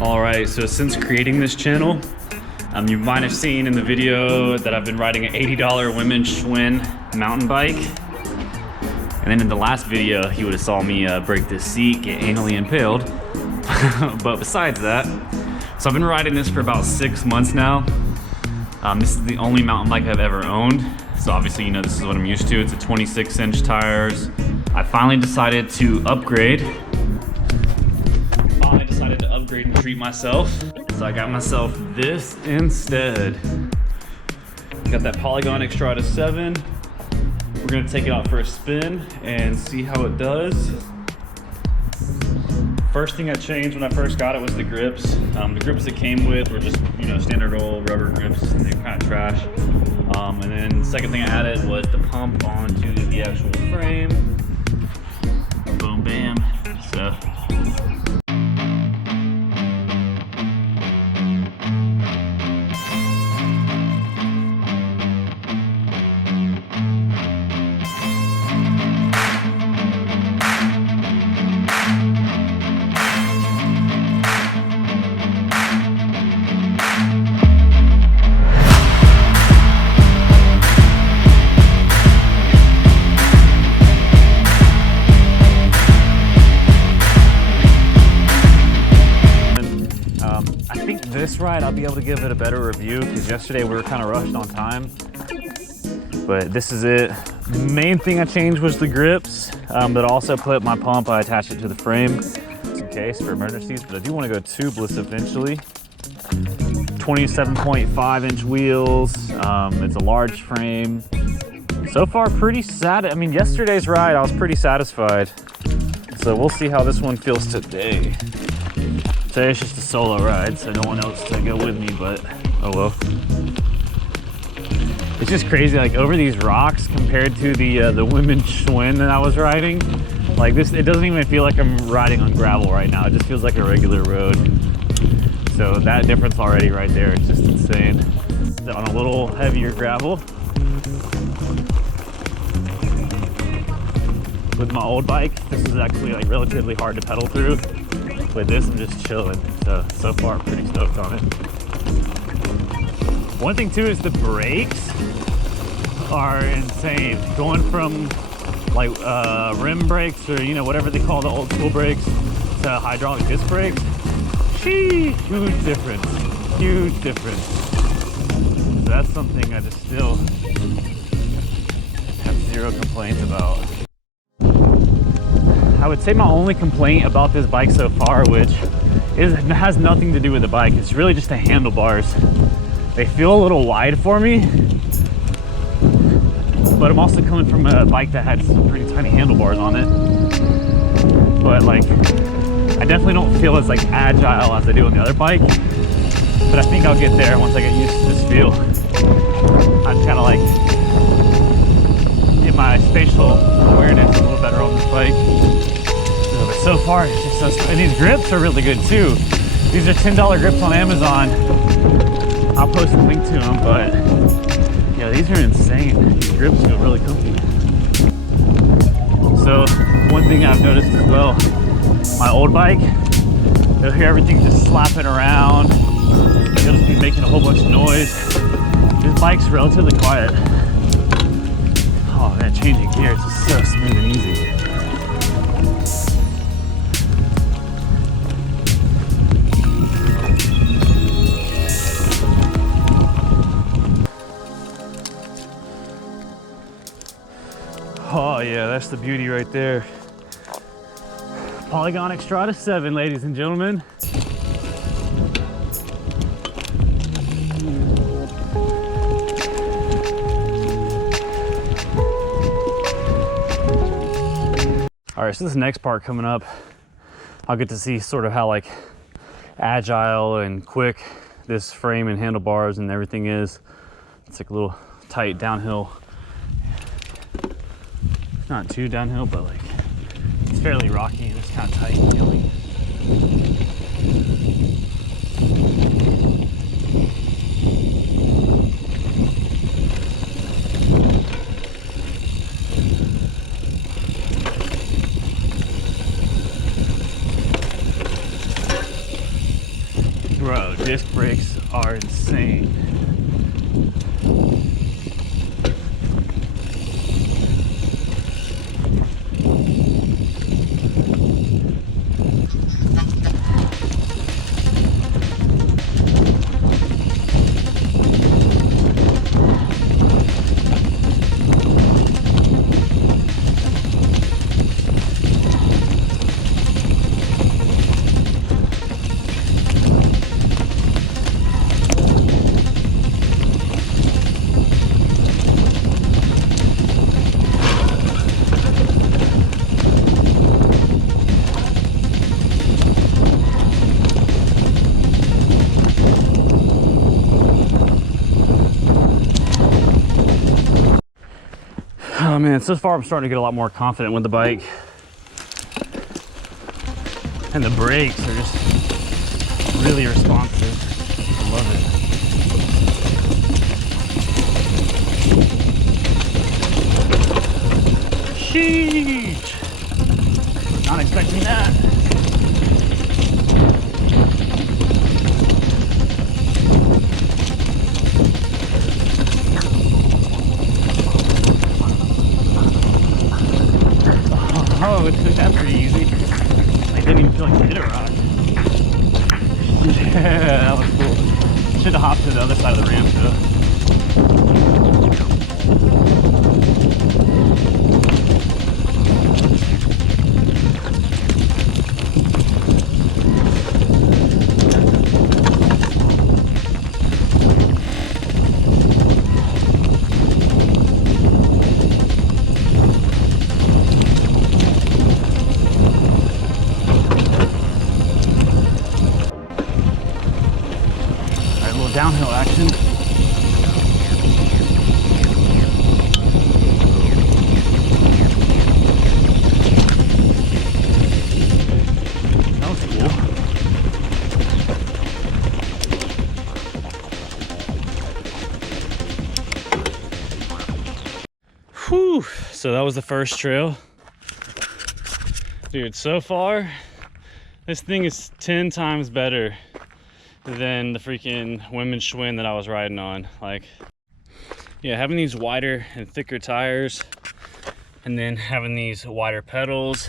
Alright, so since creating this channel, you might have seen in the video that I've been riding an $80 women's Schwinn mountain bike. And then in the last video, you would have saw me break this seat, get anally impaled. But besides that, so I've been riding this for about 6 months now. This is the only mountain bike I've ever owned. So obviously, you know, this is what I'm used to. It's a 26-inch tires. I finally decided to upgrade. And treat myself. So I got myself this instead. Got that Polygon Xtrada 7. We're gonna take it out for a spin and see how it does. First thing I changed when I first got it was the grips. The grips it came with were just, you know, standard old rubber grips. They're kind of trash. And then second thing I added was the pump onto the actual frame. Boom, bam. So. This ride, I'll be able to give it a better review because yesterday we were kind of rushed on time. But this is it. Main thing I changed was the grips, but also put my pump, I attached it to the frame just in case for emergencies. But I do want to go tubeless eventually. 27.5-inch wheels. It's a large frame. So far, pretty sad. I mean, yesterday's ride, I was pretty satisfied. So we'll see how this one feels today. Today it's just a solo ride, so no one else to go with me, but oh well. It's just crazy, like over these rocks compared to the women's Schwinn that I was riding. Like this, it doesn't even feel like I'm riding on gravel right now. It just feels like a regular road. So that difference already right there, it's just insane. On a little heavier gravel. With my old bike, this is actually like relatively hard to pedal through. With this, I'm just chilling. So far, I'm pretty stoked on it. One thing too is the brakes are insane. Going from like rim brakes or, you know, whatever they call the old school brakes to hydraulic disc brakes. Huge difference. Huge difference. So that's something I just still have zero complaints about. I would say my only complaint about this bike so far, which has nothing to do with the bike, it's really just the handlebars. They feel a little wide for me, but I'm also coming from a bike that had some pretty tiny handlebars on it. But like, I definitely don't feel as like agile as I do on the other bike, but I think I'll get there once I get used to this feel. I'm kind of like, get my spatial awareness a little better on this bike. But so far, it's just so, and these grips are really good too. These are $10 grips on Amazon. I'll post a link to them, but yeah, these are insane. These grips feel really comfy. So one thing I've noticed as well, my old bike, you'll hear everything just slapping around. You'll just be making a whole bunch of noise. This bike's relatively quiet. Oh man, changing gears is so smooth and easy. Oh yeah, that's the beauty right there. Polygon Xtrada 7, ladies and gentlemen. All right, so this next part coming up, I'll get to see sort of how like agile and quick this frame and handlebars and everything is. It's like a little tight downhill. Not too downhill, but like it's fairly rocky and it's kind of tight and hilly. disc brakes are insane. Oh man, so far I'm starting to get a lot more confident with the bike. And the brakes are just really responsive. I love it. Sheesh! Not expecting that. Oh, it took that pretty easy. I didn't even feel like I hit a rock. Yeah, that was cool. Should have hopped to the other side of the ramp though. Downhill action. That was cool. Whew. So that was the first trail. Dude, so far, this thing is 10 times better than the freaking women's Schwinn that I was riding on. Like, yeah, having these wider and thicker tires and then having these wider pedals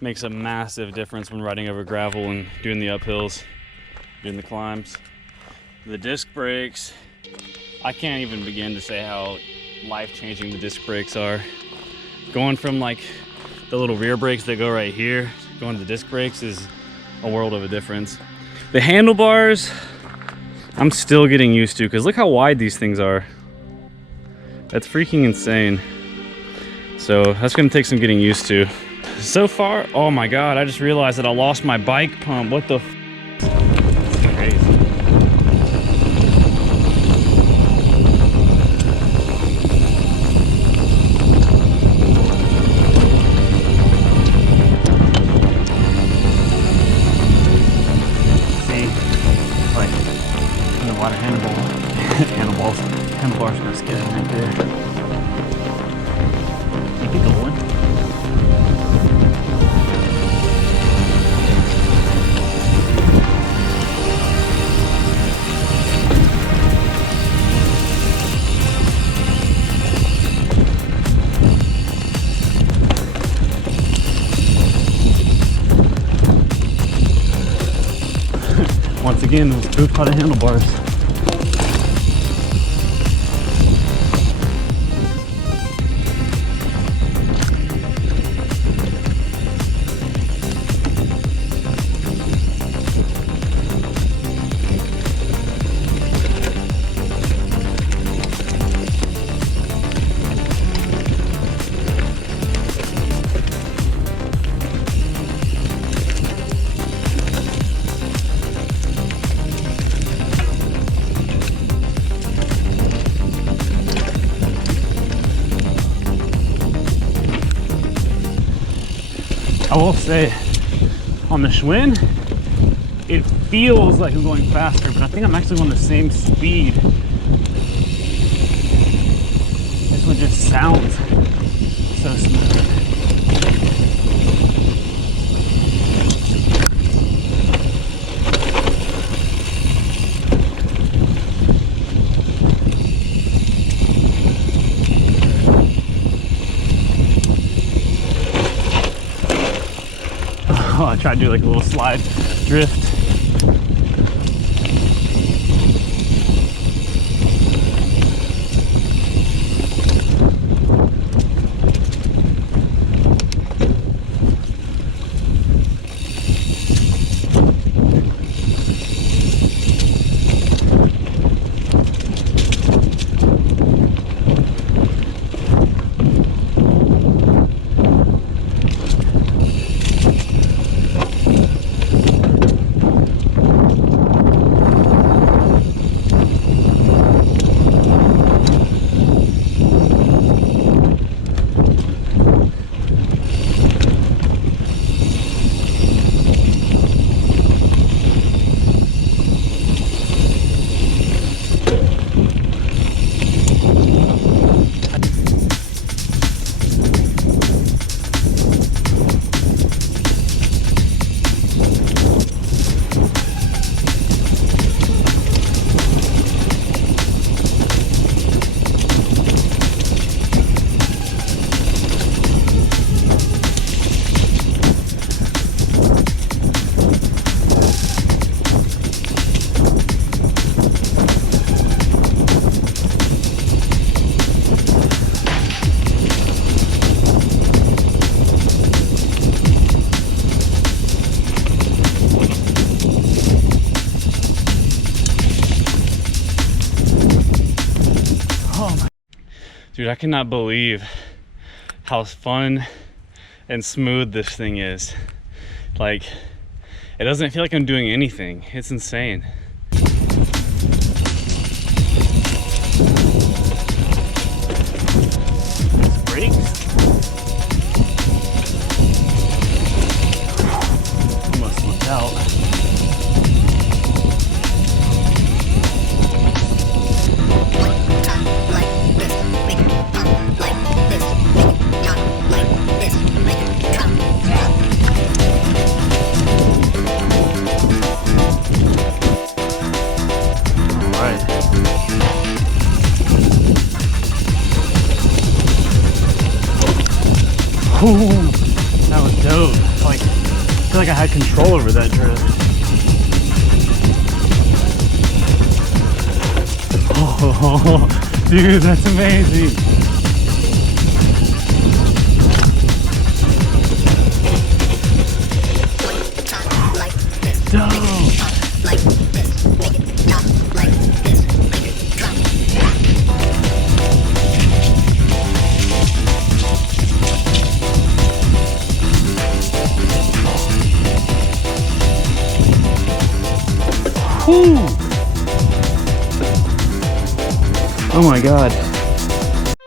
makes a massive difference when riding over gravel and doing the uphills, doing the climbs. The disc brakes, I can't even begin to say how life-changing the disc brakes are. Going from like the little rear brakes that go right here, going to the disc brakes is a world of a difference. The handlebars, I'm still getting used to, because look how wide these things are. That's freaking insane. So that's gonna take some getting used to. So far, oh my God, I just realized that I lost my bike pump. What the f? That's crazy. Handlebars gonna skid in right there. Keep it going. Once again, it was pooped by the handlebars. I will say, on the Schwinn, it feels like I'm going faster, but I think I'm actually on the same speed. This one just sounds so smooth. try to do like a little slide drift. Dude, I cannot believe how fun and smooth this thing is. Like, it doesn't feel like I'm doing anything. It's insane. Brakes. Almost slipped out. Ooh, that was dope. Like, I feel like I had control over that drift. Oh, dude, that's amazing. Dope. Woo. Oh my God.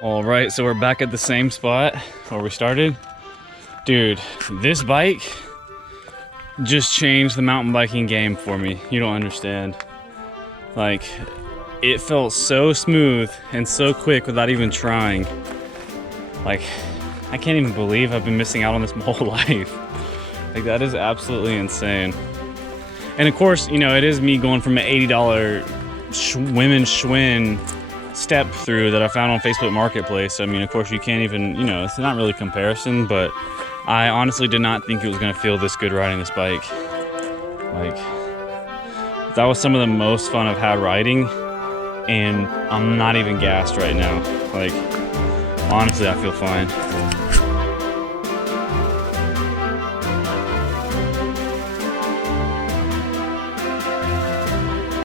All right, so we're back at the same spot where we started. Dude, this bike just changed the mountain biking game for me. You don't understand. Like, it felt so smooth and so quick without even trying. Like, I can't even believe I've been missing out on this my whole life. Like, that is absolutely insane. And of course, you know, it is me going from an $80 women's Schwinn step through that I found on Facebook Marketplace. I mean, of course, you can't even, you know, it's not really a comparison, but I honestly did not think it was going to feel this good riding this bike. Like, that was some of the most fun I've had riding, and I'm not even gassed right now. Like, honestly, I feel fine.